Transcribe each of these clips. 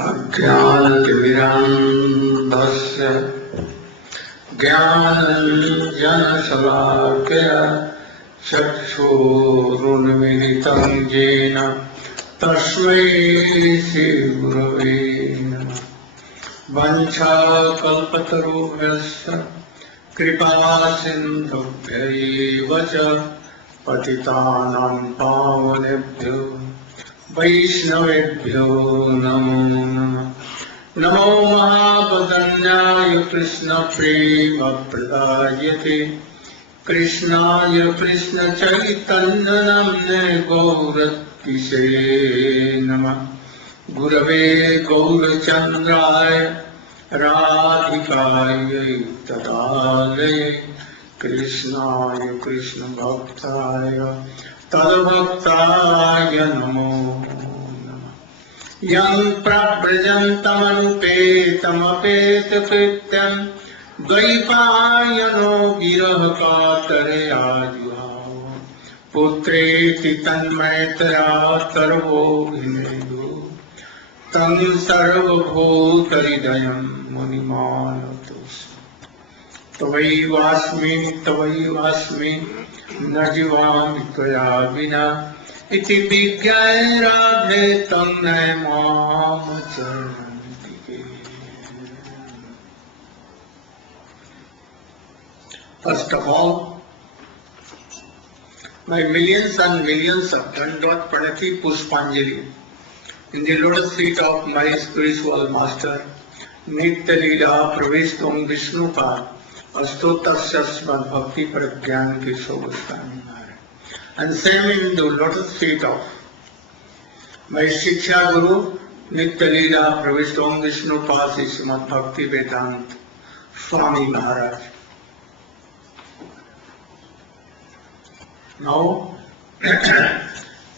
अज्ञानतिमिरान्धस्य ज्ञानाञ्जनशलाकया चक्षुरुन्मिलितं येन तस्मै श्रीगुरवे नमः। वञ्चाकल्पतरुभ्यश्च कृपासिन्धुभ्यैव च पतितानां पावनेभ्यो वैष्णवेभ्यो नमो नमः। नमो महावदन्याय कृष्णप्रेमप्रदायते कृष्णाय कृष्णचैतन्यनाम्ने गौरतिसे नमः। गुरवे गौरचन्द्राय राधिकायै तदालये कृष्णाय कृष्णभक्ताय तद्भक्ताय नमो नमः। यं प्रव्रजन्तमनुपेतमपेतकृत्यं द्वैपायनो विरह कातरया जुहाव पुत्रेति तन्मयतया सर्वोऽभिनेदो तं सर्वभूतहृदयं मुनिमानतोऽस्मि। तवैवास्मि न जीवामि त्वया विना इति विज्ञाय तं नय मां चरणन्तिके। First of all, my millions and millions of Dandvat Pranati Pushpanjali in the lotus feet of my spiritual master, Nitya Leela Praveshtam Vishnupa, Astotasya Srimad Bhakti Pragyan Keshav Goswami Maharaj. And same in the lotus feet of my Shiksha Guru, Nitya Leela Praveshtam Vishnupa, Srimad Bhakti Vedanta Swami Maharaj. Now,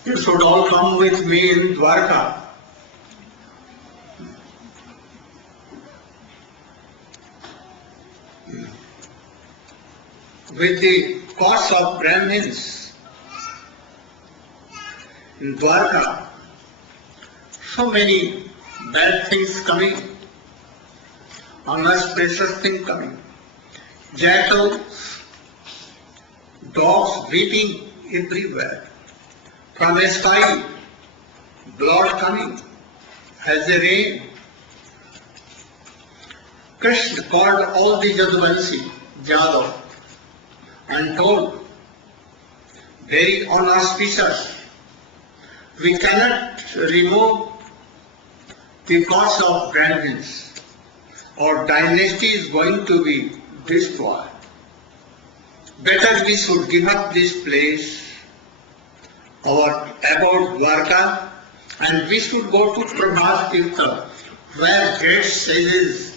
you should all come with me in Dwarka. With the cause of Brahmins in Dwarka, so many bad things coming, unauspicious things coming, jackals, dogs weeping everywhere, from the sky, blood coming as a rain. Krishna called all the Jaduvanshi, Jadav, and told, very unauspicious, we cannot remove the cause of Brahmins. Our dynasty is going to be destroyed. Better we should give up this place or about Dwarka, and we should go to Prabhat Tirtha, where great sages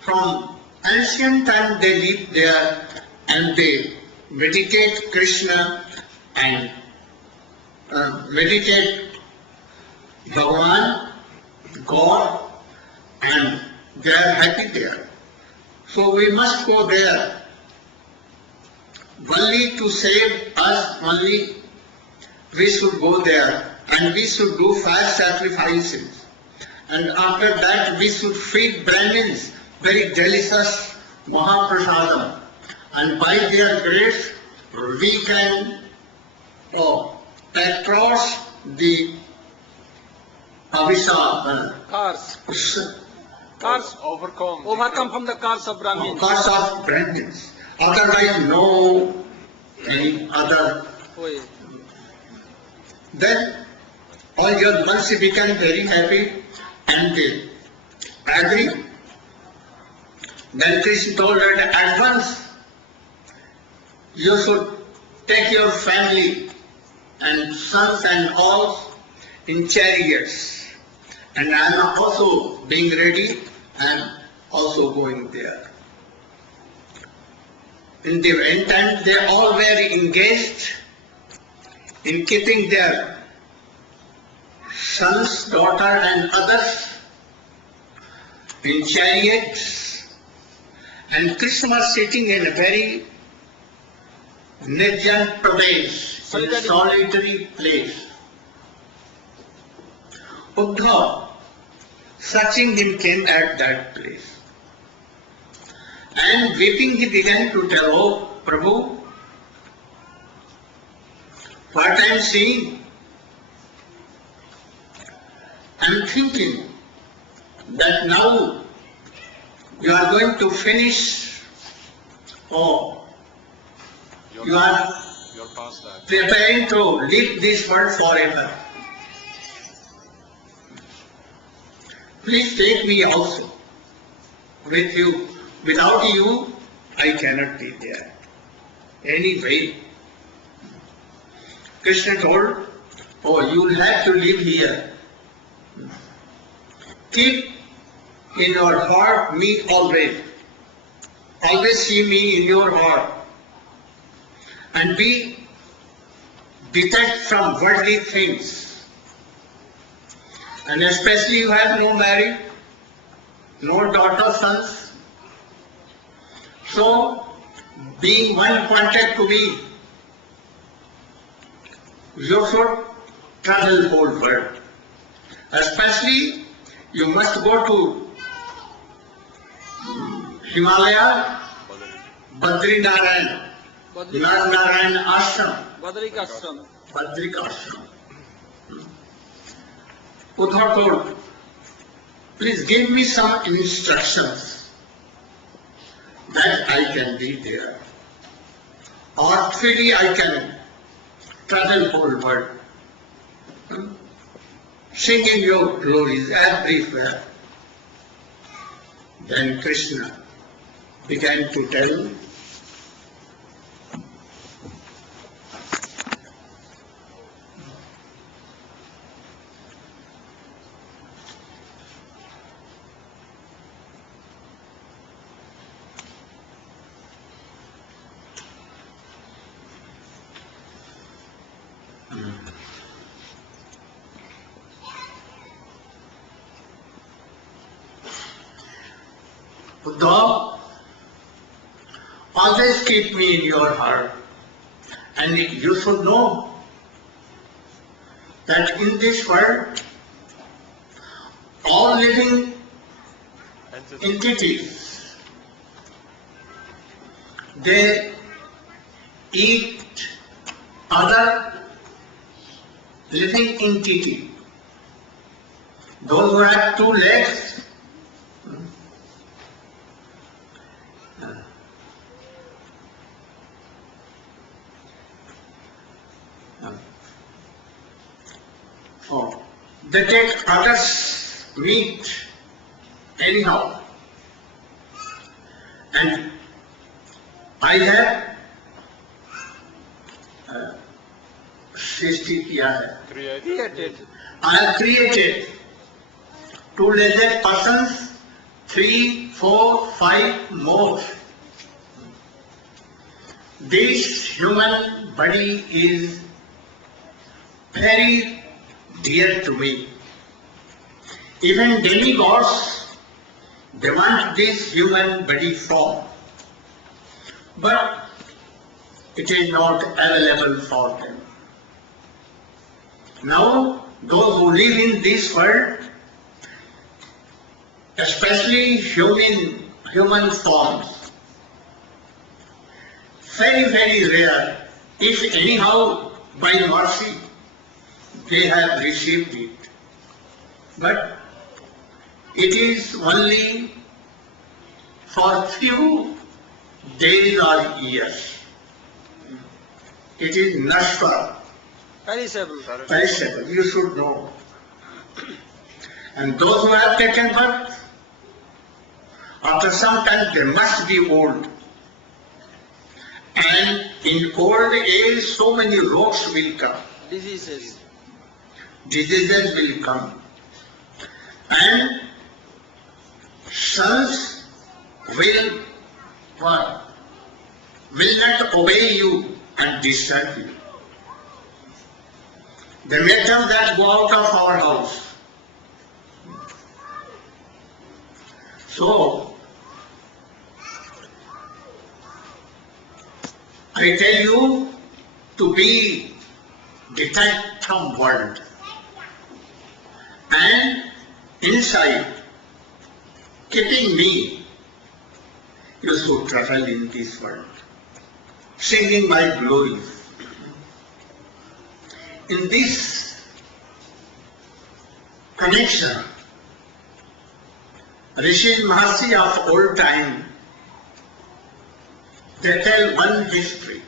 from ancient time they live there and they meditate Krishna and meditate Bhagavan, God, and they are happy there. So we must go there. Only to save us, only we should go there and we should do fire sacrifices. And after that we should feed Brahmins very delicious Mahaprasadam. And by their grace we can across the Abhisar. Cars overcome from the cars of Brahmins. Cars of Brahmins. Otherwise no any other. Then all your Vansi became very happy and they agree. Then Krishna told that at once you should take your family and sons and all in chariots. And I am also being ready and also going there. In the meantime, they all were engaged in keeping their sons, daughter and others in chariots. And Krishna was sitting in a very Nirjan Pradesh, solitary place. Uddhav searching him, came at that place. And weeping he began to tell, "Oh Prabhu, what I am seeing, I am thinking that now you are going to finish, or you are You're past that. preparing to leave this world forever. Please take me also with you. Without you, I cannot be there. Anyway, Krishna told, "Oh, you will have to live here. Keep in your heart me always. Always see me in your heart. And be detached from worldly things. And especially you have no married, no daughter, sons. So, being one pointed to me, you should travel the whole world. Especially, you must go to Himalaya, Badri Narayana, Narayana Ashram, Badrik Ashram. Badrik Ashram. Uddhav told, please give me some instructions that I can be there. Or freely I can travel whole world. Singing your glories everywhere. Then Krishna began to tell, Uddhav, always keep me in your heart. And you should know that in this world, all living entities, they eat other living entity. Those who have two legs, they take others' meat anyhow. And I have Created. I have created two-legged persons, 3, 4, 5 more. This human body is very dear to me. Even demigods, they want this human body form. But it is not available for them. Now, those who live in this world, especially human forms, very, very rare, if anyhow by mercy they have received it. But it is only for few days or years. It is nashvar, Perishable. perishable, you should know. And those who have taken birth, after some time they must be old. And in old age so many rogues will come. Diseases. Diseases will come. And sons will what? Will not obey you and disturb you. They may tell that go out of our house. So, I tell you to be detached from world and inside, keeping me, you should travel in this world, singing my glories. In this connection, Rishi Mahasi of old time, they tell one history.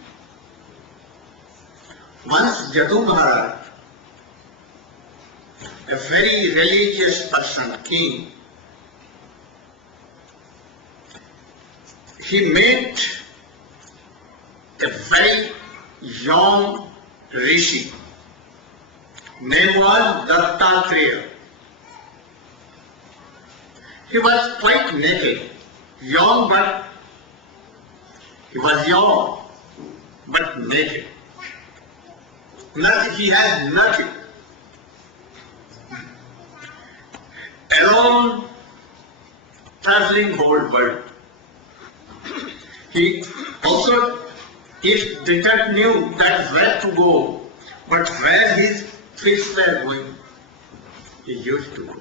Once Jadu Maharaj, a very religious person, king, he met a very young rishi. Name was Dattatreya. He was quite naked, young but he was young but naked. Nothing, he had nothing. Alone, traveling whole world. He also, if didn't knew that where to go, but where his feet were going, he used to go.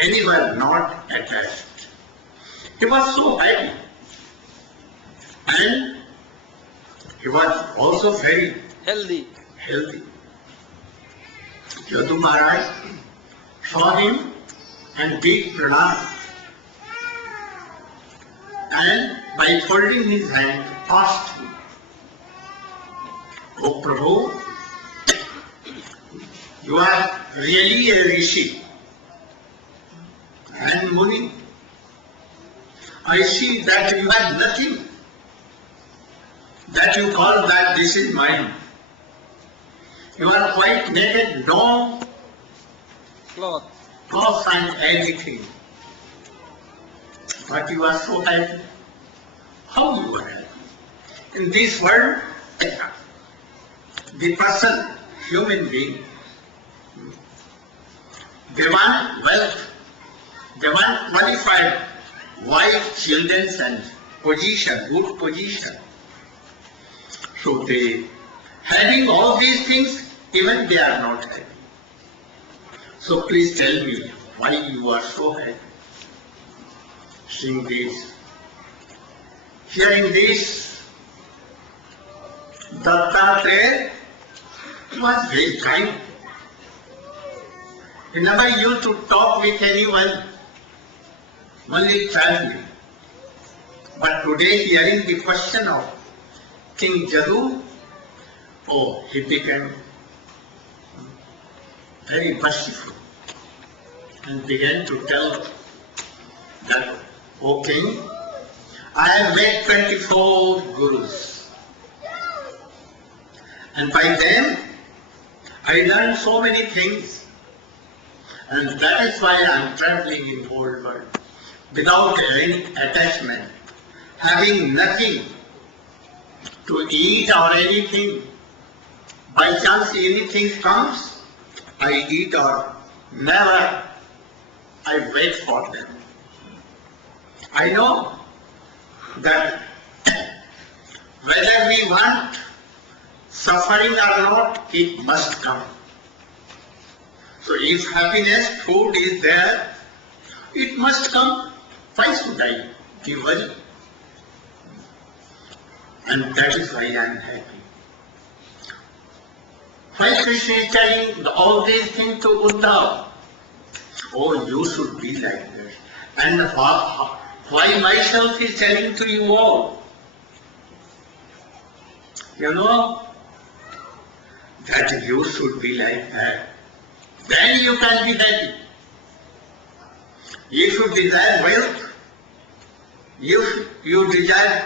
Anywhere not attached. He was so happy. And he was also very Healthy. healthy. Yadu Maharaj saw him and did pranam. And by folding his hand, asked him, "O Prabhu, you are really a rishi and Muni. I see that you have nothing, that you call that this is mine. You are quite naked, no Cloth. clothes and anything. But you are so happy. How you are happy? In this world, the person, human being, they want wealth, they want qualified wife, children and position, good position. So they, having all these things, even they are not happy. So please tell me why you are so happy. Seeing this, hearing this, Dattatreya was very kind. He never used to talk with anyone, only family. But today, hearing the question of King Jadu, oh, he became very merciful and began to tell that, O King, I have made 24 gurus. And by them, I learned so many things. And that is why I am traveling in the whole world without any attachment, having nothing to eat or anything. By chance anything comes, I eat or never I wait for them. I know that whether we want suffering or not, it must come. So if happiness, food is there, it must come. Why should I be worried? And that is why I am happy. Why Krishna is telling all these things to Uddhav? Oh, you should be like this. And why myself is telling to you all? You know, that you should be like that. Then you can be happy. If you desire wealth, if you desire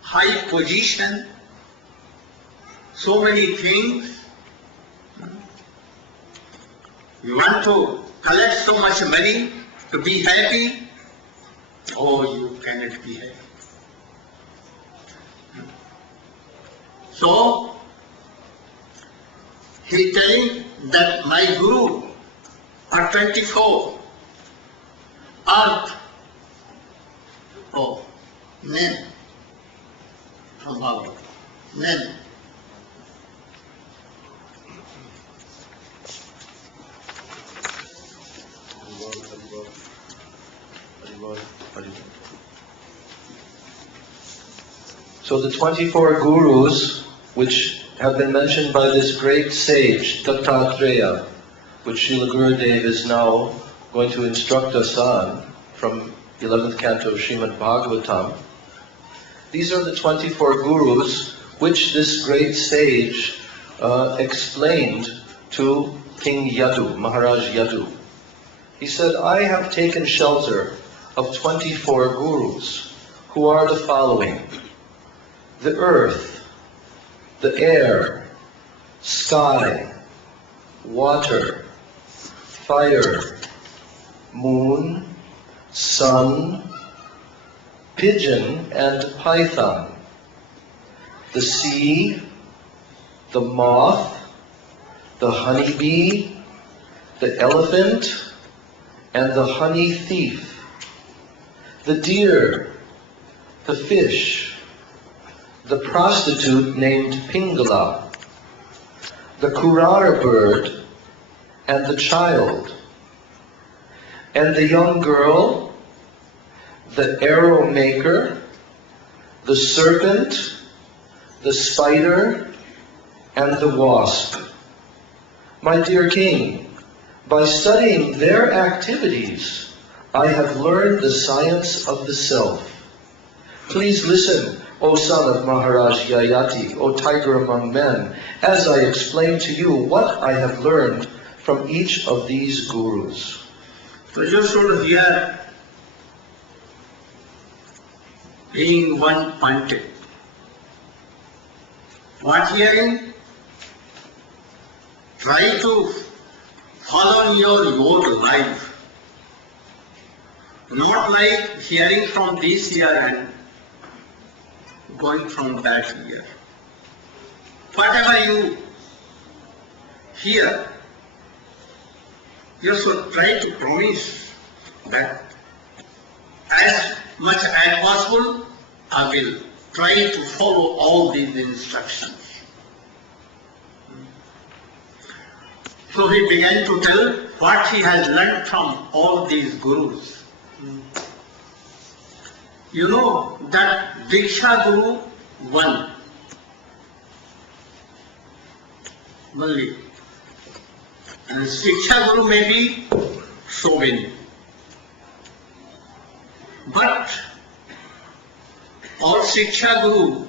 high position, so many things, you want to collect so much money to be happy, oh, you cannot be happy. So, he is telling that my guru are 24 earth. Oh, name. About name. So the 24 gurus, which have been mentioned by this great sage, Dattatreya, which Srila Gurudev is now going to instruct us on from 11th canto of Srimad Bhagavatam. These are the 24 gurus which this great sage explained to King Yadu, Maharaj Yadu. He said, I have taken shelter of 24 gurus, who are the following: the earth, the air, sky, water, fire, moon, sun, pigeon and python, the sea, the moth, the honeybee, the elephant, and the honey thief, the deer, the fish, the prostitute named Pingala, the kurara bird, and the child, and the young girl, the arrow maker, the serpent, the spider, and the wasp. My dear King, by studying their activities, I have learned the science of the self. Please listen, O son of Maharaj Yayati, O tiger among men, as I explain to you what I have learned from each of these gurus. So you should hear being one Pandit. What hearing? Try to follow your life. Not like hearing from this ear and going from that ear. Whatever you hear, you should try to promise that as much as possible, I will try to follow all these instructions. So he began to tell what he has learned from all these gurus. You know that Diksha Guru one only, and Shiksha Guru may be so many. But all Shiksha Guru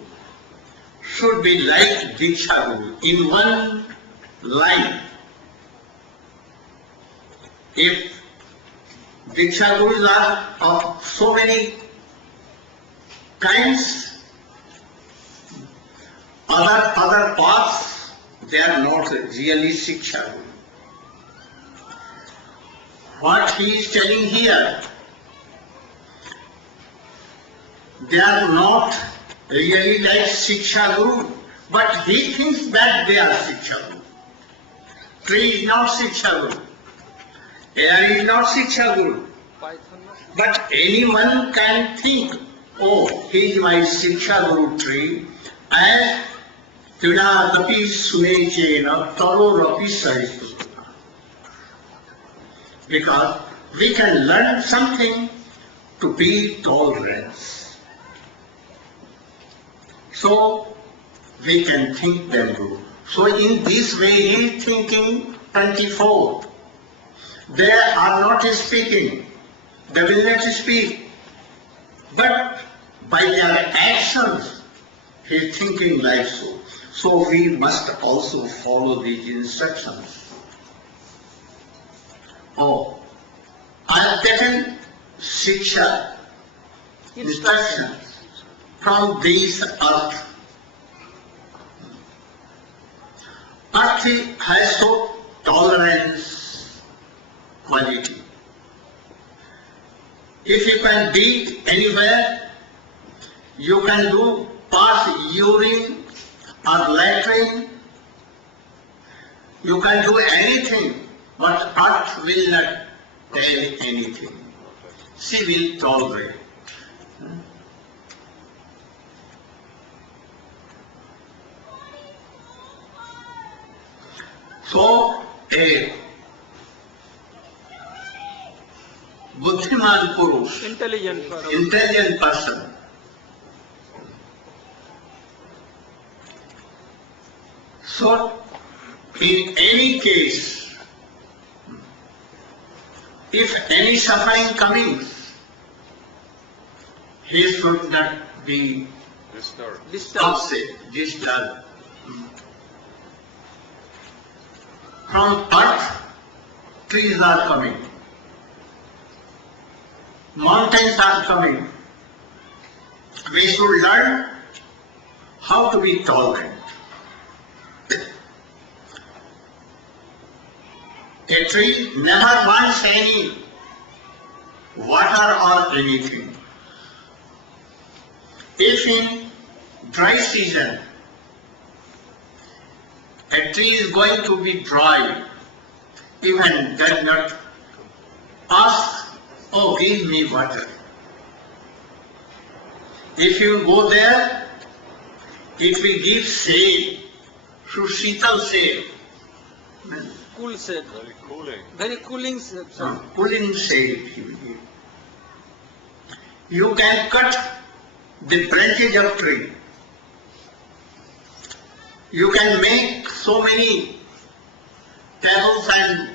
should be like Diksha Guru in one line. If Diksha Gurus are of so many kinds, other paths, they are not really Shiksha Guru. What he is telling here, they are not really like Shiksha Guru, but he thinks that they are Shiksha Guru. Tree is not Shiksha Guru. Air is not Shiksha Guru. But anyone can think, oh, he is my Shiksha Guru tree, as Tinadapi Sunechena Tarorapi Sahisthuna. Because we can learn something to be tolerance. So we can think them Guru. So in this way he is thinking 24. They are not speaking, they will not speak, but by their actions he is thinking like so. So we must also follow these instructions. Oh, I have taken Shiksha, instructions from this earth. Earth has so tolerance quality. If you can beat anywhere, you can do pass urine or latrine, you can do anything, but earth will not tell anything. She will tolerate. So, बुद्धिमान पुरुष, intelligent person. So, in any case, if any suffering coming, he should not be upset, disturbed. From earth, trees are coming, mountains are coming. We should learn how to be tolerant. A tree never wants any water or anything. If in dry season a tree is going to be dry, even does not ask, oh, give me water. If you go there, it will give shade, through Sheetal shade. Cool shade. Very cooling shade. Cooling shade he will give. You can cut the branches of tree. You can make so many tables and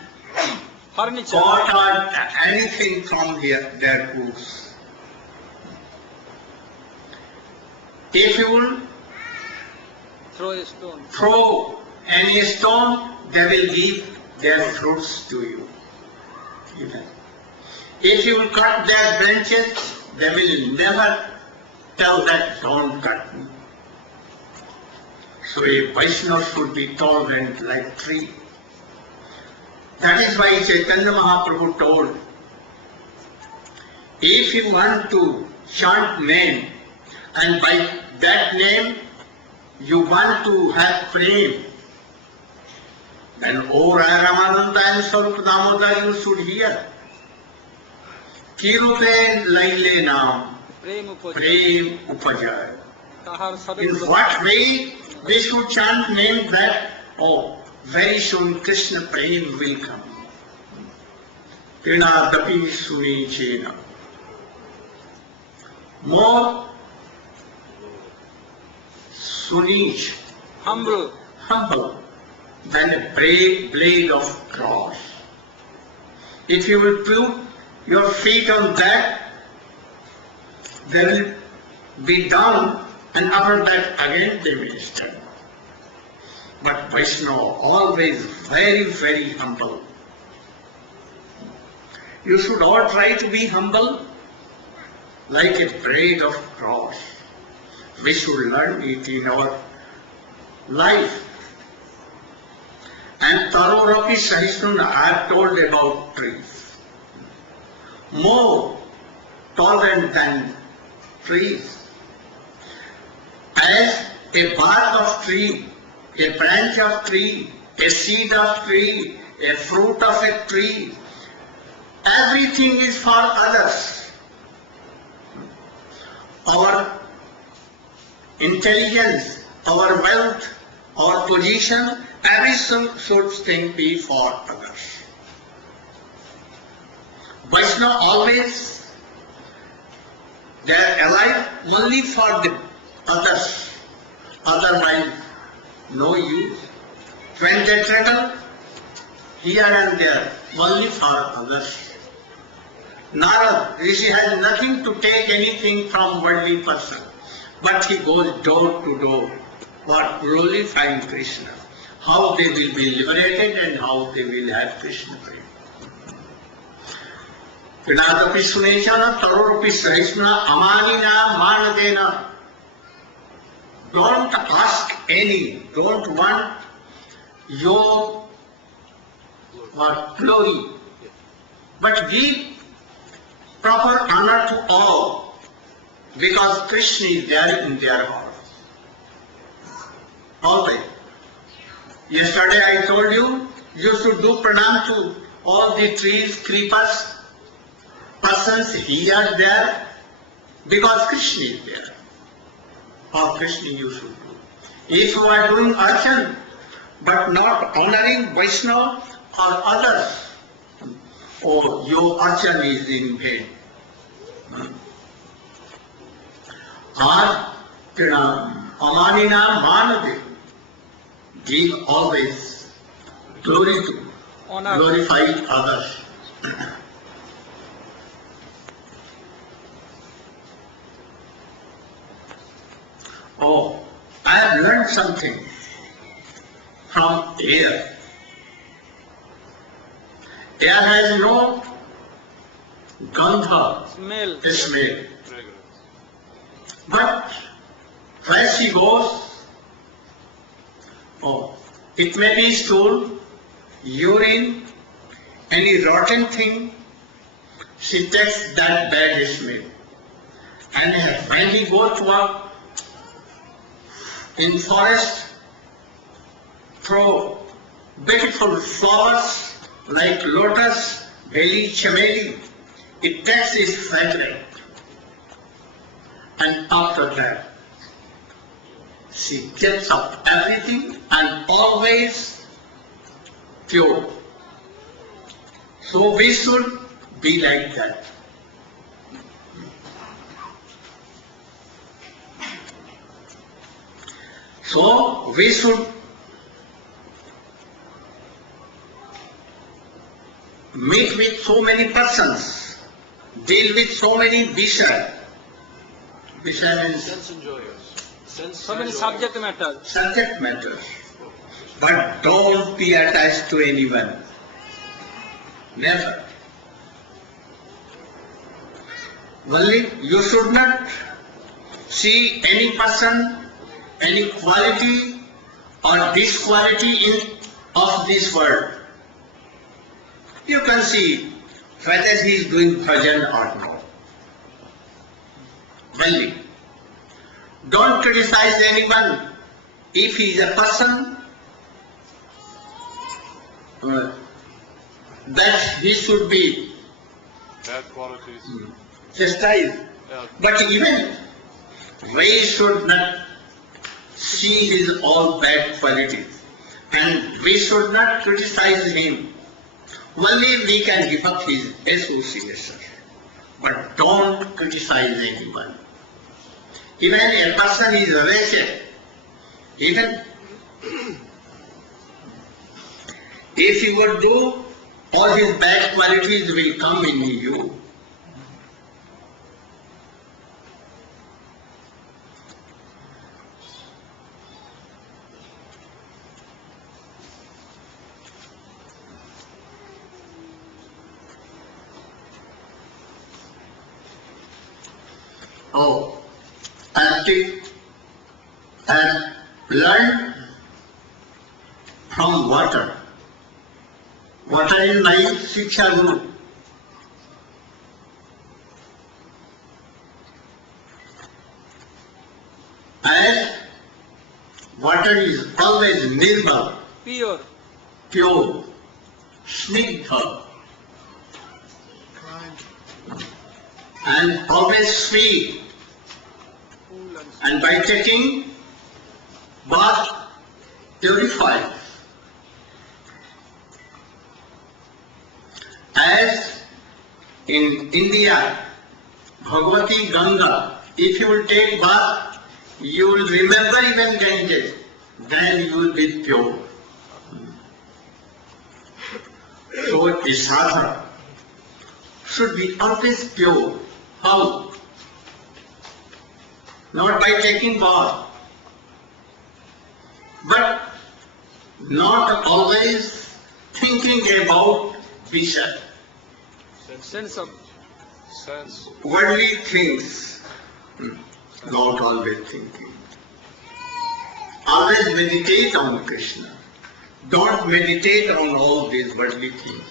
Furniture. pot or anything from here, their goods. If you will Throw a stone. throw any stone, they will give their fruits to you. Even. If you will cut their branches, they will never tell that don't cut me. So a Vaishnava should be tolerant like tree. That is why Chaitanya Mahaprabhu told, if you want to chant name, and by that name you want to have flame, then O Ramananda and Swarup Damodar you should hear. Kirupe laile naam, Prem upajay. prem upajay. Kahar In sadhu. what way we should chant name that, oh, very soon Krishna Prem will come. Pinadapi sunichena. More sunich, Humble. humble than a blade of cross. If you will put your feet on that, they will be down, and after that again they will stand. But Vaishnava always very, very humble. You should all try to be humble like a blade of cross. We should learn it in our life. And Tarorapi Sahisnuna, I have told about trees. More tolerant than trees. As a bark of tree, a branch of tree, a seed of tree, a fruit of a tree, everything is for others. Our intelligence, our wealth, our position, every sort thing be for others. Vaishnava always, they are alive only for the others, otherwise no use. When they travel here and there, only for others. Narad, Rishi has nothing to take anything from worldly person, but he goes door to door for glorifying Krishna. How they will be liberated and how they will have Krishna prema. Pinadapi sunechana tarorapi sahisna amanina manadena. Don't ask any, don't want your glory, but give proper honor to all, because Krishna is there in their hearts. Always. Yesterday I told you, you should do pranam to all the trees, creepers, persons here, there, because Krishna is there. Or Krishna you should do. If you are doing archan, but not honoring Vaishnava or others, oh, your archer is in vain. Or Amanina Manade, give always glory to, Honor. glorify others. Oh, I have learned something from air. Air has no gandha, Smell. smell. But where she goes, oh, it may be stool, urine, any rotten thing, she takes that bad smell. And when he goes to work in forest, throw beautiful flowers like lotus, belly, chameli, it takes its fragrance. And after that, she gets up everything and always pure. So we should be like that. So we should meet with so many persons, deal with so many visha. Visha means Sense enjoyers. So many subject matter. subject matter. But don't be attached to anyone. Never. Only you should not see any person, any quality or disquality of this world. You can see whether he is doing bhajan or not. Only. Don't criticize anyone. If he is a person, that he should be Bad qualities. chastised. Yeah. But even we should not see his all bad qualities. And we should not criticize him. Only we can give up his association. But don't criticize anyone. Even a person is wretched, even if he would do, all his bad qualities will come in you. Oh, active and learn from water. Water is my Shiksha Guru. And water is always nirmal, Pure. pure, snigdha, and always sweet. Cool and And by taking bath, purifies. As in India, Bhagavati Ganga, if you will take bath, you will remember even Ganges, then you will be pure. So a sadhana should be always pure. How? Not by taking bath, but not always thinking about Visha, sense of Sense. worldly things, not always thinking. Always meditate on Krishna. Don't meditate on all these worldly things.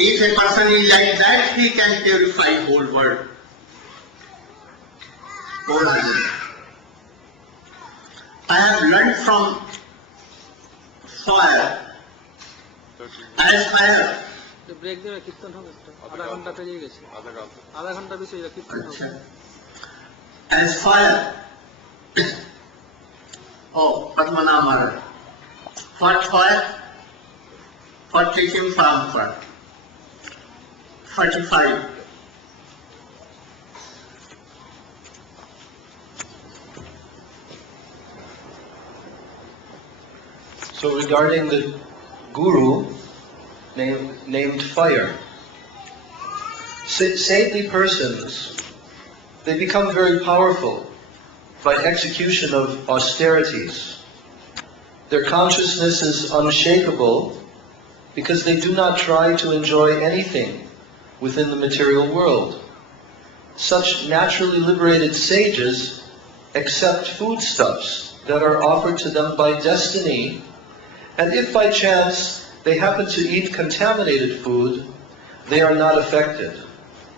If a person is like that, he can purify whole world. Whole world. I have learned from fire. As fire. Break দেবে কীর্তন হবে একটা। আধা ঘন্টা পেরিয়ে গেছে আধা ঘন্টা বেশি হয়ে কীর্তন হবে As fire. Oh, Padmanabh Maharaj. What fire? for teaching Prabhupada. 45. So regarding the guru named Fire, saintly persons, they become very powerful by execution of austerities. Their consciousness is unshakable because they do not try to enjoy anything within the material world. Such naturally liberated sages accept foodstuffs that are offered to them by destiny, and if by chance they happen to eat contaminated food, they are not affected,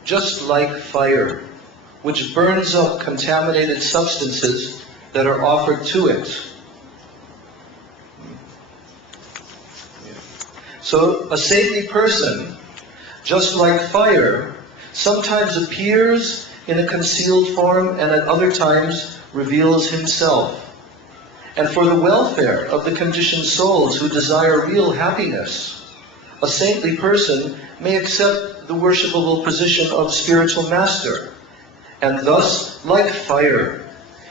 just like fire, which burns up contaminated substances that are offered to it. So a saintly person, just like fire, sometimes appears in a concealed form and at other times reveals himself. And for the welfare of the conditioned souls who desire real happiness, a saintly person may accept the worshipable position of spiritual master. And thus, like fire,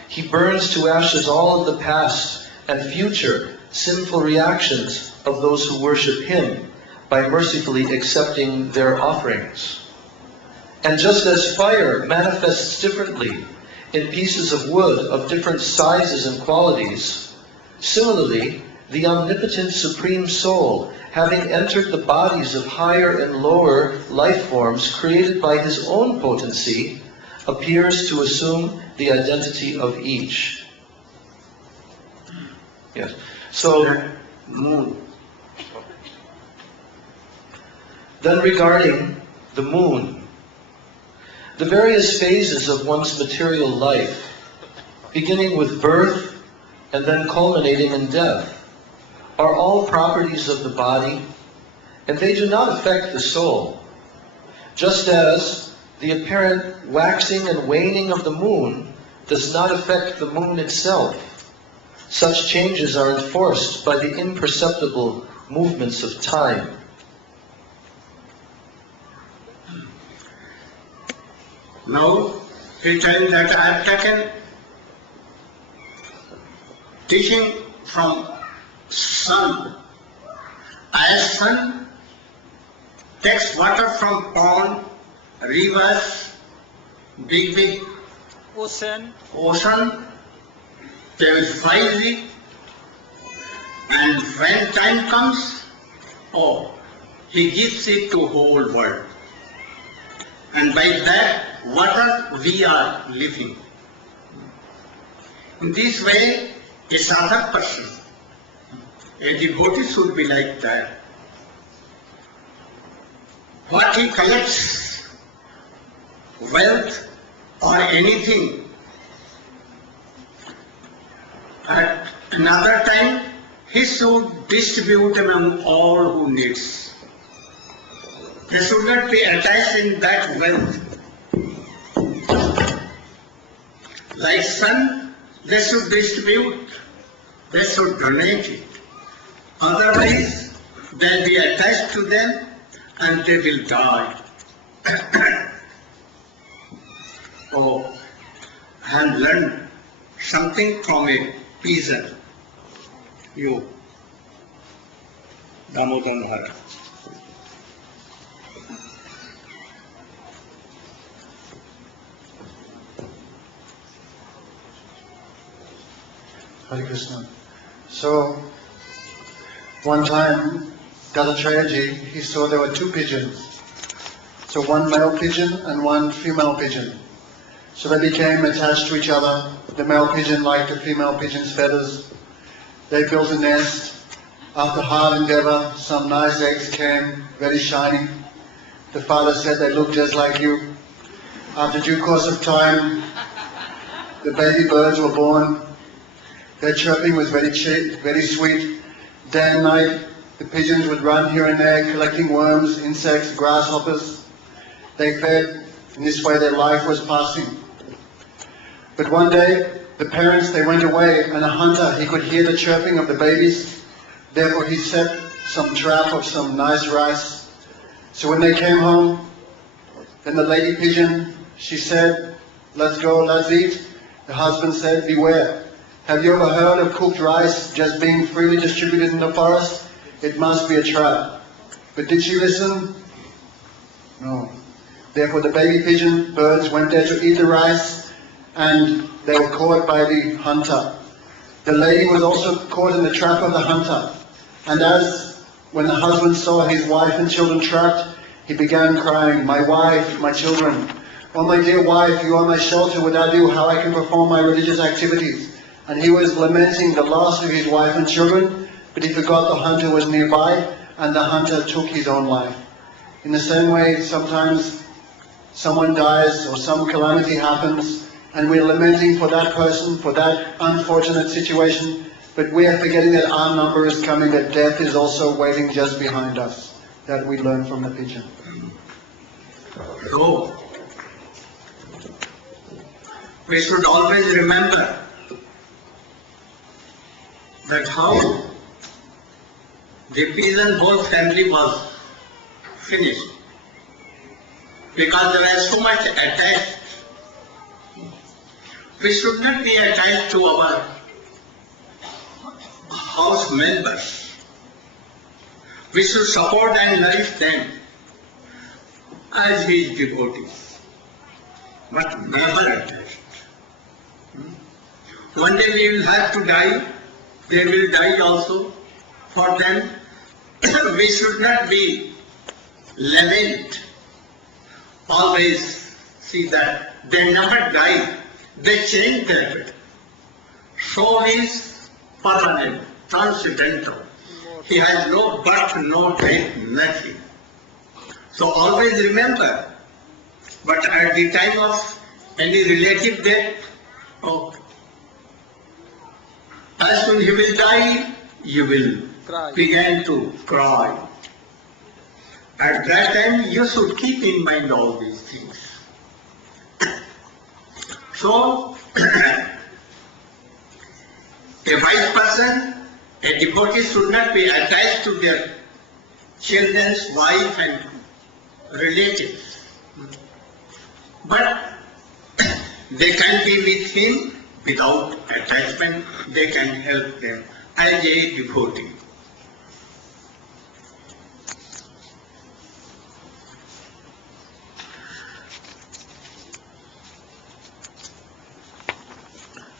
he burns to ashes all of the past and future sinful reactions of those who worship him by mercifully accepting their offerings. And just as fire manifests differently in pieces of wood of different sizes and qualities, similarly, the omnipotent Supreme Soul, having entered the bodies of higher and lower life forms created by his own potency, appears to assume the identity of each. Yes. So, moon. Then regarding the moon, the various phases of one's material life, beginning with birth and then culminating in death, are all properties of the body, and they do not affect the soul. Just as the apparent waxing and waning of the moon does not affect the moon itself, such changes are enforced by the imperceptible movements of time. Now, he tells that I have taken teaching from sun. As sun takes water from pond, rivers, big ocean, purifies it, and when time comes, he gives it to whole world. And by that water we are living. In this way, a sadhak person, a devotee should be like that. What he collects, wealth or anything, at another time he should distribute among all who needs. They should not be attached in that wealth. Like sun, they should distribute, they should donate it. Otherwise, they'll be attached to them and they will die. I have learned something from a peasant. You, Damodar Maharaj. Hare Krishna. So, one time, Dadatrayaji, he saw there were two pigeons. So one male pigeon and one female pigeon. So they became attached to each other. The male pigeon liked the female pigeon's feathers. They built a nest. After hard endeavor, some nice eggs came, very shiny. The father said they look just like you. After due course of time, the baby birds were born. Their chirping was very sweet. Day and night, the pigeons would run here and there, collecting worms, insects, grasshoppers. They fed. In this way, their life was passing. But one day, the parents, they went away, and a hunter, he could hear the chirping of the babies. Therefore, he set some trap of some nice rice. So when they came home, then the lady pigeon, she said, let's go, let's eat. The husband said, beware. Have you ever heard of cooked rice just being freely distributed in the forest? It must be a trap. But did she listen? No. Therefore the baby pigeon birds went there to eat the rice, and they were caught by the hunter. The lady was also caught in the trap of the hunter. And when the husband saw his wife and children trapped, he began crying, my wife, my children. Oh my dear wife, you are my shelter. Without you, how I can perform my religious activities? And he was lamenting the loss of his wife and children, but he forgot the hunter was nearby, and the hunter took his own life. In the same way, sometimes someone dies or some calamity happens, and we're lamenting for that person, for that unfortunate situation, but we are forgetting that our number is coming, that death is also waiting just behind us. That we learn from the pigeon. So, we should always remember that how the pigeon whole family was finished, because they were so much attached. We should not be attached to our house members. We should support and nourish them as his devotees, but never attached. One day we will have to die, they will die also. For them, we should not be lament. Always see that they never die, they change their way. Soul is permanent, transcendental. He has no birth, no death, nothing. So always remember, but at the time of any relative death, as soon he will die, you will begin to cry. At that time, you should keep in mind all these things. So, a wise person, a devotee should not be attached to their children's wife and relatives. But they can be with him without attachment, they can help them as a devotee.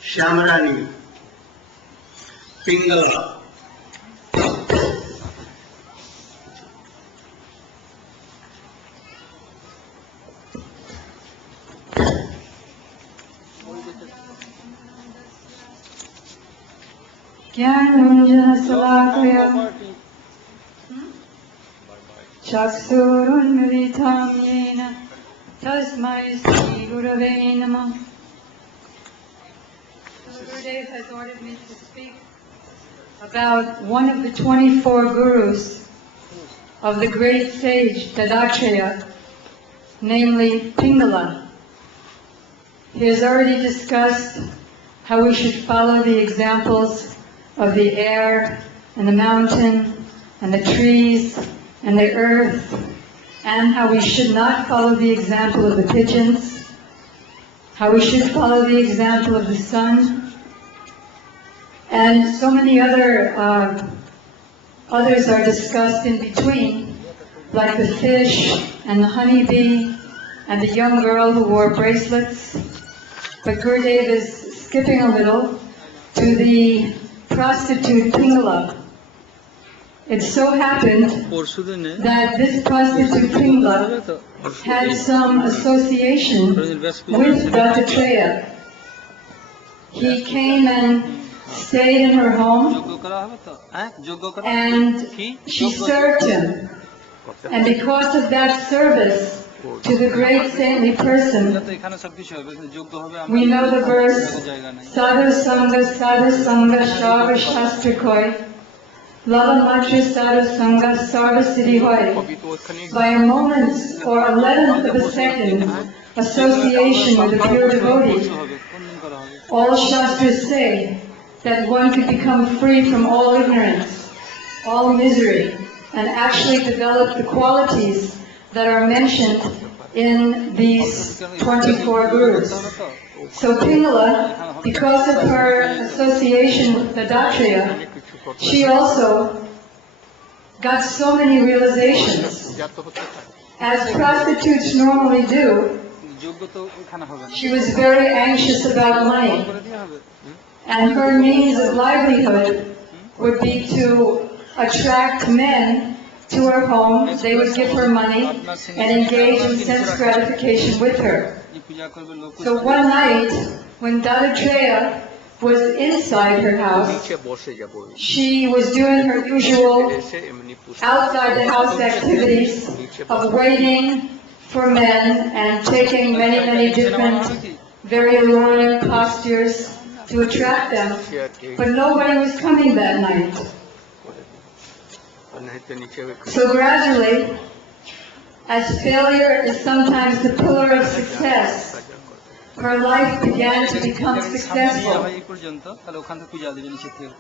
Shyamrani, Pingala. Jnananjana Chaksurunmilitam yena Tasmai Sri Gurave Namah. Gurudev has ordered me to speak about one of the 24 gurus of the great sage Tadatreya, namely Pingala. He has already discussed how we should follow the examples of the air and the mountain and the trees and the earth, and how we should not follow the example of the pigeons, how we should follow the example of the sun, and so many others are discussed in between, like the fish and the honeybee and the young girl who wore bracelets. But Gurudev is skipping a little to the prostitute Pingala. It so happened that this prostitute Pingala had some association with Dattatreya. He came and stayed in her home, and she served him. And because of that service to the great saintly person, we know the verse, Sadhu Sangha Shava Shastra Koi, Lava Matra Sadhu Sangha Sarva Siddhi Hoy. By a moment or 11th of a second association with a pure devotee, all Shastras say that one could become free from all ignorance, all misery, and actually developed the qualities that are mentioned in these 24 gurus. So Pingala, because of her association with the Dattatreya, she also got so many realizations. As prostitutes normally do, she was very anxious about money, and her means of livelihood would be to attract men to her home. They would give her money and engage in sense gratification with her. So one night, when Dattatreya was inside her house, she was doing her usual outside the house activities of waiting for men and taking many, many different, very alluring postures to attract them. But nobody was coming that night. So gradually, as failure is sometimes the pillar of success, her life began to become successful.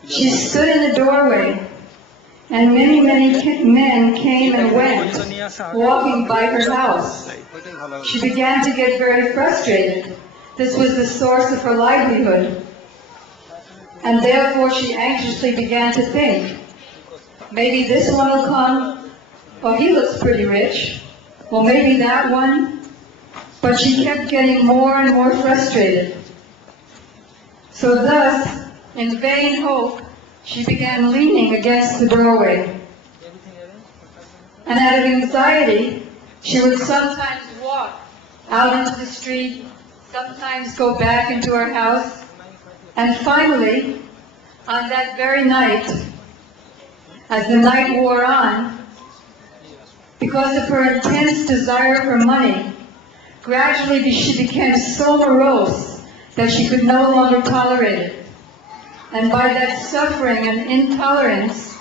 She stood in the doorway, and many, many men came and went, walking by her house. She began to get very frustrated. This was the source of her livelihood. And therefore she anxiously began to think, maybe this one will come. Oh, he looks pretty rich. Well, maybe that one. But she kept getting more and more frustrated. So thus, in vain hope, she began leaning against the doorway. And out of anxiety, she would sometimes walk out into the street, sometimes go back into her house, and finally, on that very night, as the night wore on, because of her intense desire for money, gradually she became so morose that she could no longer tolerate it. And by that suffering and intolerance,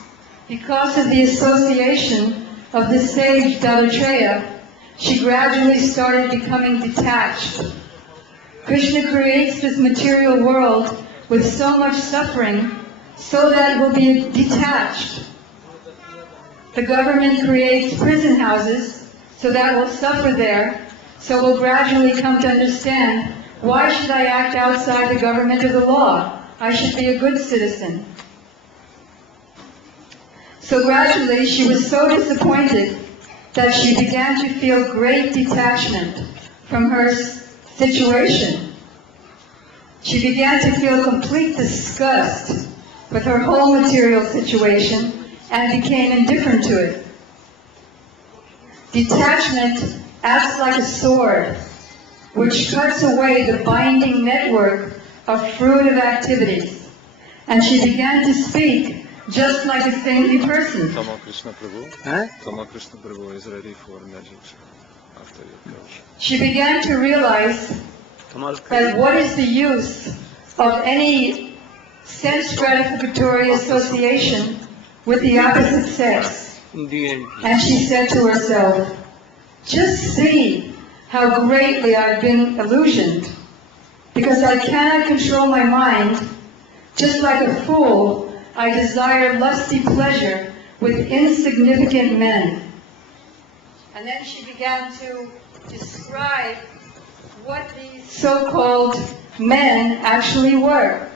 because of the association of the sage Dattatreya, she gradually started becoming detached. Krishna creates this material world with so much suffering so that it will be detached. The government creates prison houses so that we'll suffer there, so we'll gradually come to understand, why should I act outside the government of the law? I should be a good citizen. So gradually she was so disappointed that she began to feel great detachment from her situation. She began to feel complete disgust with her whole material situation and became indifferent to it. Detachment acts like a sword, which cuts away the binding network of fruitive activities. And she began to speak just like a saintly person. Tama Krishna Prabhu is ready for magic after your coach. She began to realize that what is the use of any sense gratificatory association with the opposite sex? And she said to herself, just see how greatly I've been illusioned, because I cannot control my mind. Just like a fool, I desire lusty pleasure with insignificant men. And then she began to describe what these so-called men actually were.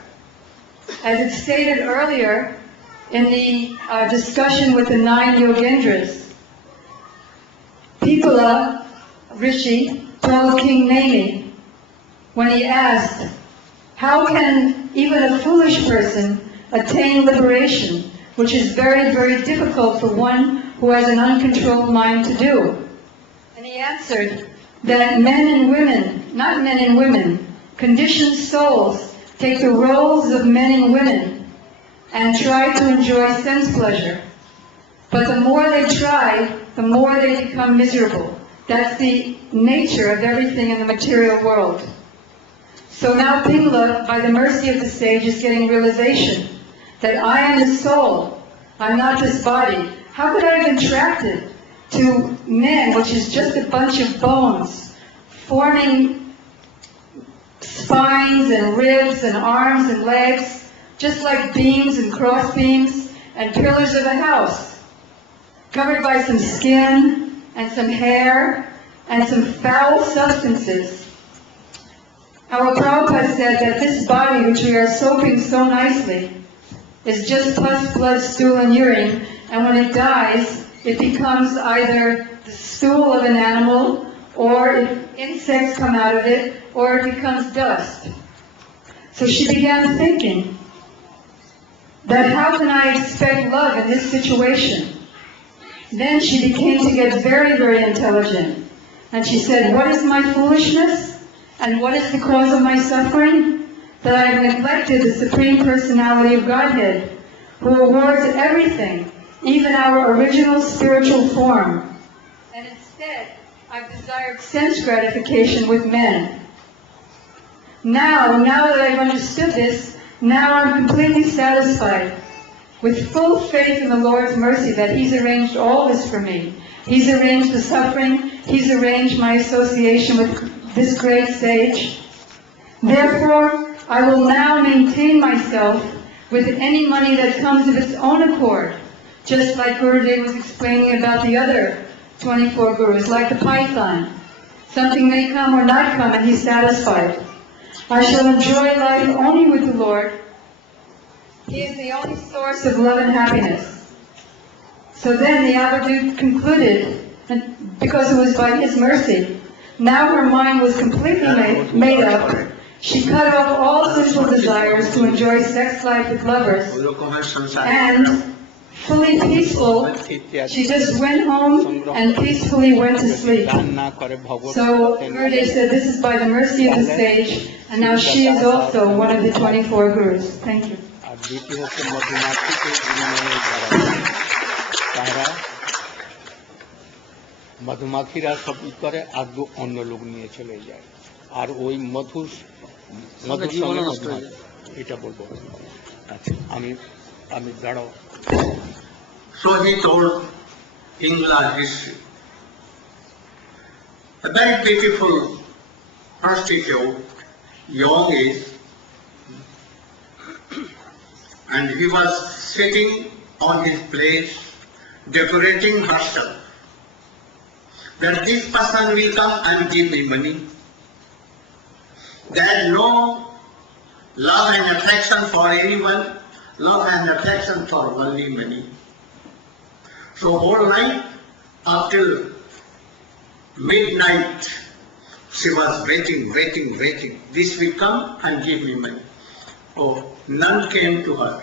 As it stated earlier in the discussion with the 9 Yogendras, Pipala Rishi told King Nemi, when he asked, how can even a foolish person attain liberation, which is very, very difficult for one who has an uncontrolled mind to do? And he answered that men and women, not men and women, conditioned souls take the roles of men and women and try to enjoy sense pleasure. But the more they try, the more they become miserable. That's the nature of everything in the material world. So now Pingala, by the mercy of the sage, is getting realization that I am the soul, I'm not this body. How could I have been attracted to men, which is just a bunch of bones, forming spines and ribs and arms and legs, just like beams and cross beams, and pillars of a house, covered by some skin and some hair and some foul substances. Our Prabhupada said that this body, which we are soaping so nicely, is just pus, blood, stool, and urine, and when it dies, it becomes either the stool of an animal, or insects come out of it, or it becomes dust. So she began thinking that how can I expect love in this situation? Then she became to get very, very intelligent. And she said, what is my foolishness? And what is the cause of my suffering? That I have neglected the Supreme Personality of Godhead, who awards everything, even our original spiritual form. And instead, I've desired sense gratification with men. Now that I've understood this, now I'm completely satisfied, with full faith in the Lord's mercy that He's arranged all this for me. He's arranged the suffering, He's arranged my association with this great sage. Therefore, I will now maintain myself with any money that comes of its own accord, just like Gurudev was explaining about the other 24 gurus, like the python. Something may come or not come, and he's satisfied. I shall enjoy life only with the Lord. He is the only source of love and happiness. So then the Avadut concluded, and because it was by his mercy, now her mind was completely made up. She cut off all sensual desires to enjoy sex life with lovers, and fully peaceful, she just went home and peacefully went to sleep. So Gurudev said this is by the mercy of the sage, and now she is also one of the 24 gurus. Thank you. মধুমাখিরা সব ই করে আর অন্য লোক নিয়ে চলে যায় আর ওই মধুর সঙ্গে এটা বলবো আচ্ছা আমি দাঁড়াও So he told England history. A very beautiful prostitute, young age, and he was sitting on his place, decorating herself. That this person will come and give me money. There is no love and affection for anyone, love and affection for only money. So whole night, up till midnight, she was waiting. This will come and give me money. Oh, none came to her.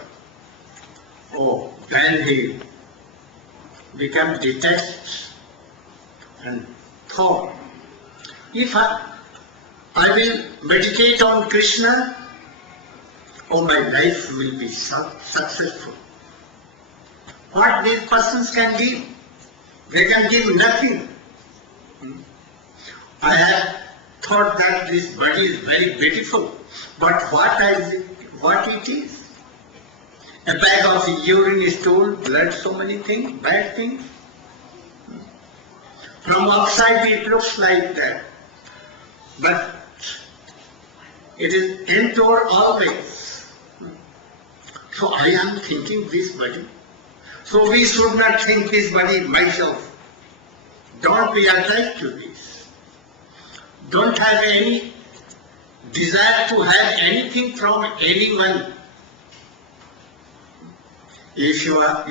Oh, then he became detached and thought, if I will meditate on Krishna, oh, my life will be successful. What these persons can give? They can give nothing. I had thought that this body is very beautiful, but what it is? A bag of urine, stool, blood, so many things, bad things. From outside it looks like that, but it is indoor always. So I am thinking this body. So we should not think this body myself. Don't be attached to this. Don't have any desire to have anything from anyone. If you have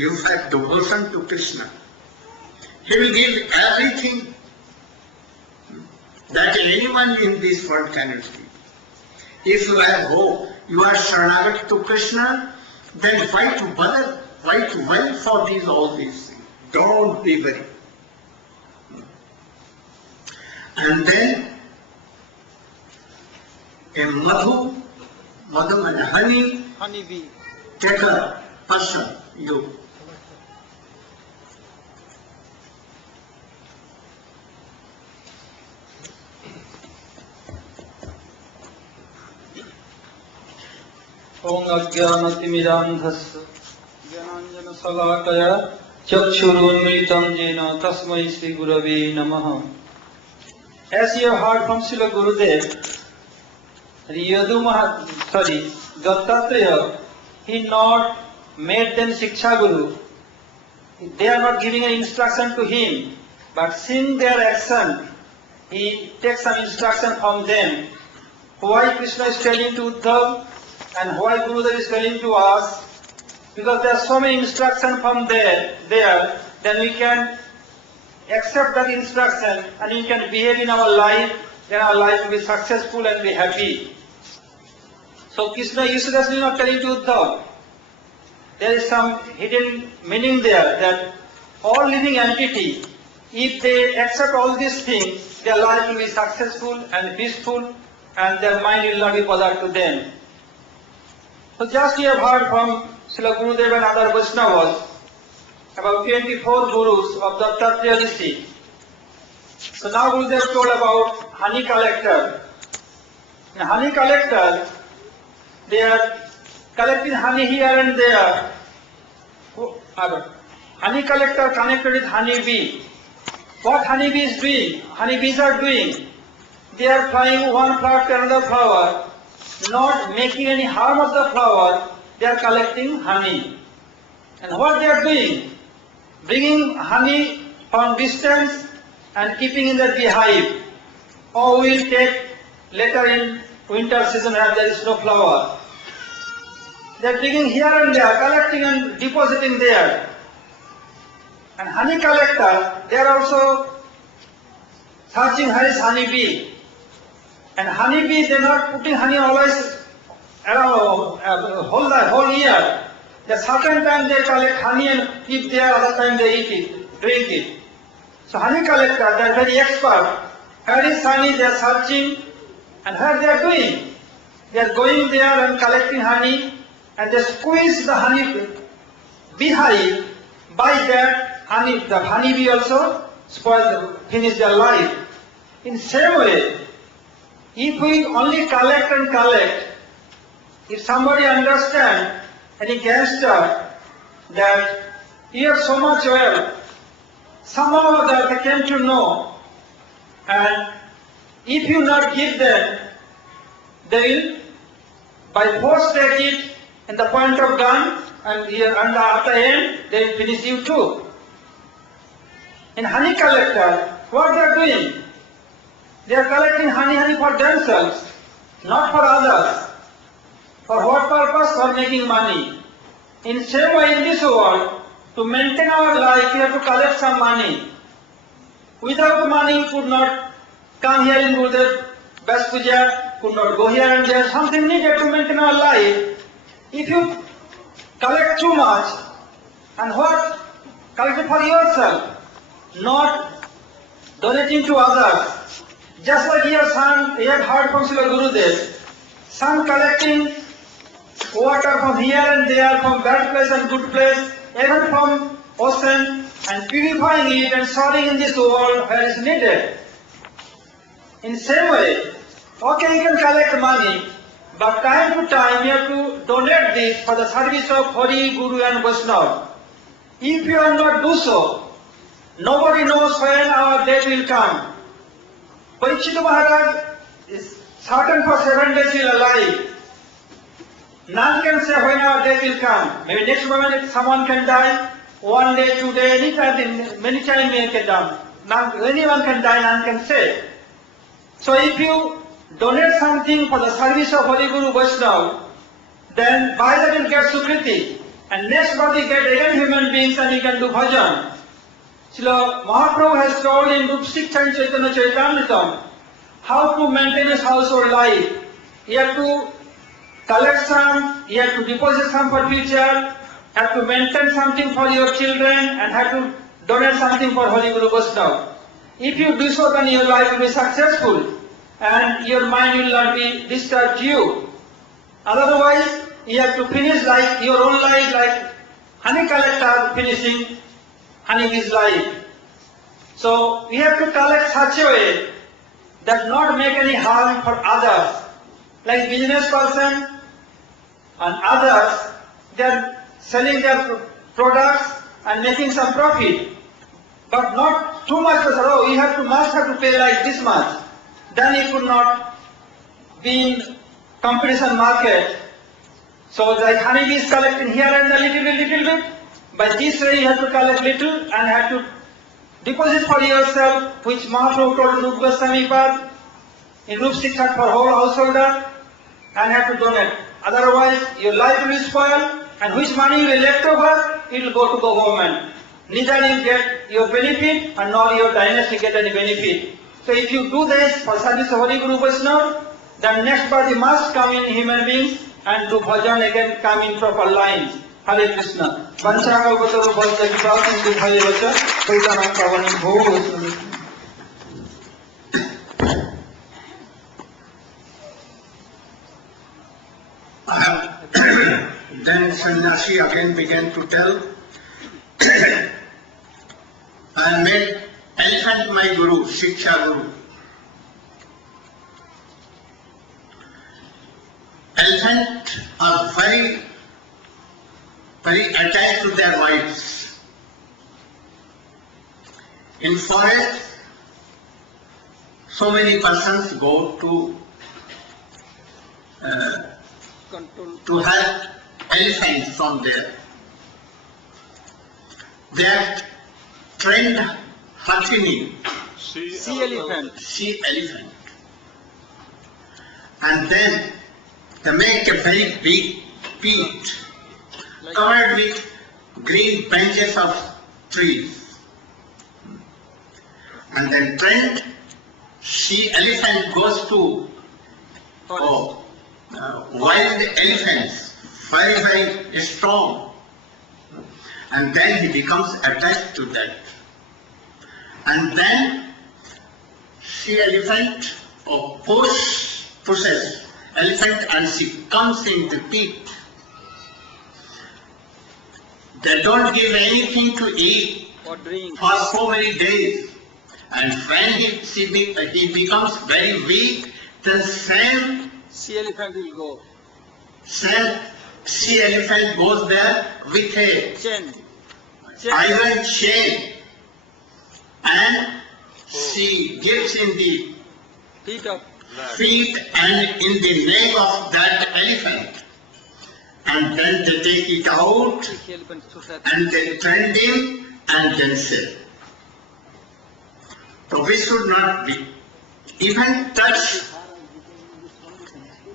devotion to Krishna, He will give everything that anyone in this world cannot give. If you have hope, you are Sharanagati to Krishna, then why to bother? Why to worry for all these things? Don't be worried. And then a madhu and honey, honeybee. take a person, you. ओम अज्ञानतिमिरान्धस्य ज्ञानाञ्जनशलाकया चक्षुरुन्मिलितं येन तस्मै श्री गुरवे नमः. As you heard from Srila Gurudev, Dattatreya, he not made them Shiksha Guru. They are not giving an instruction to him, but seeing their action, he takes some instruction from them. Why Krishna is telling to Uddhav and why Gurudev is telling to us, because there are so many instructions from there, then we can accept that instruction and we can behave in our life, then our life will be successful and be happy. So Krishna is seriously not telling to Uddhav. There is some hidden meaning there that all living entity, if they accept all these things, their life will be successful and peaceful and their mind will not be bothered to them. So just we have heard from Srila Gurudev and other Vaishnavas about 24 Gurus of Dattatreya Rishi. So now Gurudev told about honey collector. In honey collector, they are collecting honey here and there. Honey collector connected with honey bee. What honey bee is doing? Honey bees are doing. They are flying one flower to another flower, not making any harm of the flower. They are collecting honey. And what they are doing? Bringing honey from distance and keeping in the beehive. Or we will take later in winter season when there is no flower. They are digging here and there, collecting and depositing there. And honey collector, they are also searching where is honey bee. And honey bee, they are not putting honey always around whole year. The certain time they collect honey and keep there, other time they eat it, drink it. So honey collector, they are very expert. Where is honey, they are searching. And what they are doing? They are going there and collecting honey. And they squeeze the honey beehive. By that, the honey bee also finish their life. In same way, if we only collect and collect, if somebody understands, any gangster, that you have so much wealth, somehow or other they came to know, and if you not give them, they will by force take it in the point of gun, and at the end they will finish you too. In honey collector, what they are doing? They are collecting honey for themselves, not for others. For what purpose? For making money. In same way in this world, to maintain our life, we have to collect some money. Without money, we could not come here in Gurudev Bas Puja, could not go here and there. Something needed to maintain our life. If you collect too much, and what? Collect it for yourself, not donating to others. Just like your son, he had heard from Srila Gurudev, son collecting water from here and there, from bad place and good place, even from ocean, and purifying it and storing in this world where is needed. In same way, okay, you can collect money, but time to time you have to donate this for the service of Hari, Guru and Vaishnava. If you are not do so, nobody knows when our death will come. Parikshita Maharaj is certain for 7 days he will alive. None can say when our death will come. Maybe next moment someone can die, one day, 2 days, anytime, many times he can die. Anyone can die, none can say. So if you donate something for the service of Holy Guru Vaishnava, then by that you get Sukriti. And next body get again human beings and you can do bhajan. Srila Mahaprabhu has told in Group 6 and Chaitanya Charitamrita how to maintain his household life. You have to collect some, you have to deposit some for future, have to maintain something for your children, and have to donate something for Holy Guru Vaishnava. If you do so, then your life will be successful and your mind will not be disturbed you. Otherwise, you have to finish like your own life like honey collector finishing honeybee's life. So we have to collect such a way that not make any harm for others. Like business person and others, they are selling their products and making some profit. But not too much, oh, you must have to pay like this much. Then you could not be in competition market. So like honeybee is collecting here and a little bit. By this way you have to collect little and have to deposit for yourself, which Mahaprabhu told Rupa Goswami Pad in Rup Shiksha for whole householder, and have to donate. Otherwise your life will be spoiled, and which money will be left over, it will go to government. Neither you get your benefit and nor your dynasty get any benefit. So if you do this for service of Holy Guru Vaishnava, then next body must come in human beings and do bhajan again, come in proper lines. Hare Krishna. Vanchakalpataru bhajya kipāsintu bhayevacha paitanam pavanam bhō. Then sannyasi again began to tell, I made elephant my guru, Shiksha Guru. Elephants are very attached to their wives. In forest, so many persons go to help elephants from there. They are trained Hathini, Sea elephant. sea elephant. And then they make a very big pit covered with green branches of trees. And then trained sea elephant goes to wild elephants, very strong. And then he becomes attached to that. And then sea elephant pushes elephant and she comes in the pit. They don't give anything to eat Or drink. for so many days. And when he becomes very weak, the same Sea elephant will go. sea elephant goes there with a Chain. iron chain and she gives in the Feet of feet and in the leg of that elephant. And then they take it out sea elephant society. and they trend him and then sell. So we should not be even touch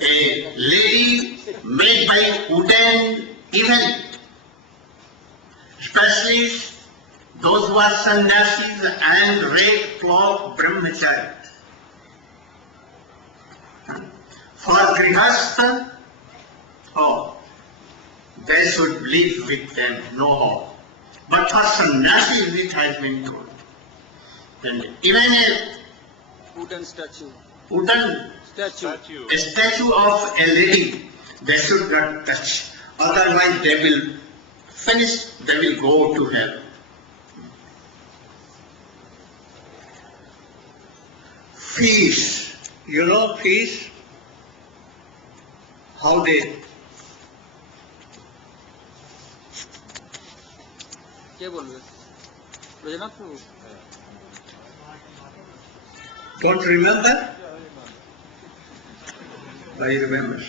a lady made by wooden, even especially those who are sannyasis and red cloth brahmachari. For grihastha, they should live with them, no. But for sannyasis it has been told. Then even a Wooden statue. wooden Statue. a statue of a lady, they should not touch. Otherwise they will finish, they will go to hell. Fish, you know fish? How they কে বলবে? ব্রজনাথ প্রভু? don't remember? I remember.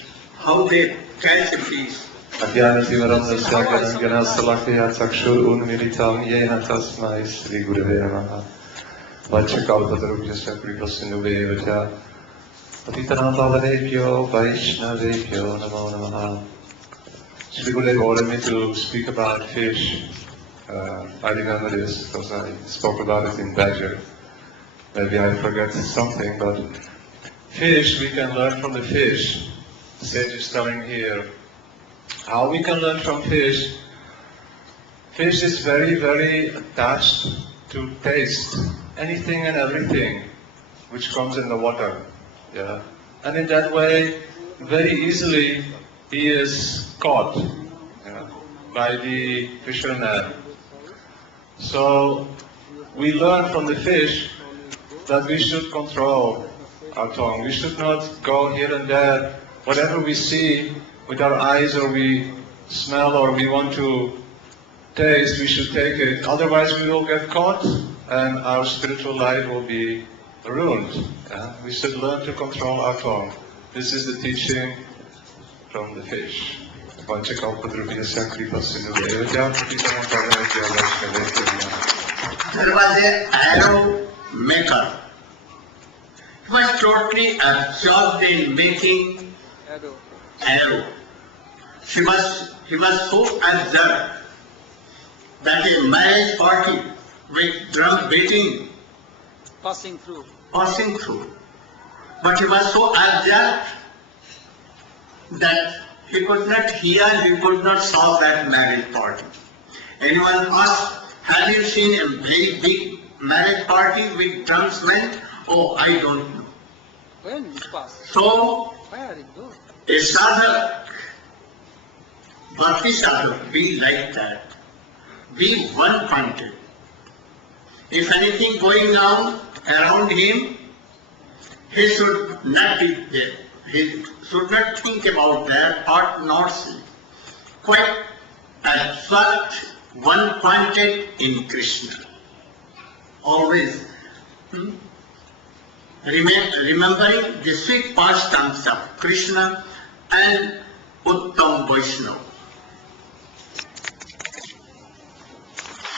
How they catch a fish. Agyānativaramsya ganasalakhya chakshur unmilitam yena tasmai Sri Gurave Namaha. Vanchakalpatarubhyasya kripasinubheva patitanam pavanebhyo vaishnavebhyo namo namaha. Sri Gurudev ordered me to speak about fish. I remember this because I spoke about it in Badger. Maybe I forget something, but fish, we can learn from the fish. The sage is telling here how we can learn from fish. Fish is very attached to taste anything and everything which comes in the water. Yeah. And in that way, very easily he is caught by the fisherman. So we learn from the fish that we should control our tongue. We should not go here and there. Whatever we see with our eyes or we smell or we want to taste, we should take it. Otherwise we will get caught and our spiritual life will be ruined. Yeah? We should learn to control our tongue. This is the teaching from the fish. Panchakalpadrupyasya kripasindhubhyo Pitama Paramahya Vaishnava. There was an arrow maker. He was totally absorbed in making arrow. He was so absorbed that a marriage party with drum beating passing through. But he was so absorbed that he could not hear, he could not saw that marriage party. Anyone asked, have you seen a very big marriage party with drums meant? Oh, I don't know. When it passed? So, Where it goes? a sadhak, bhakti sadhak, be like that. Be one-pointed. If anything going on around him, he should not be there. He should not think about that, ought not see. Quite abstract, one-pointed in Krishna. Always remembering the sweet pastimes of Krishna and Uttam Vaishnava.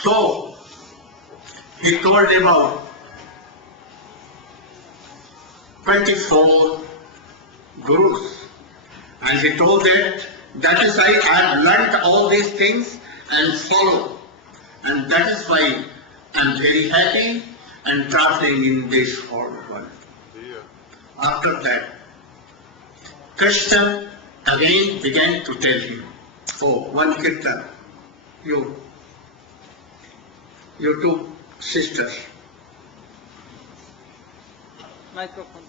So, he told about 24 gurus, and he told that is why I have learnt all these things and follow, and that is why I am very happy and traveling in this world. After that, Krishna again began to tell him, oh, one kirtan, you two sisters. Microphone.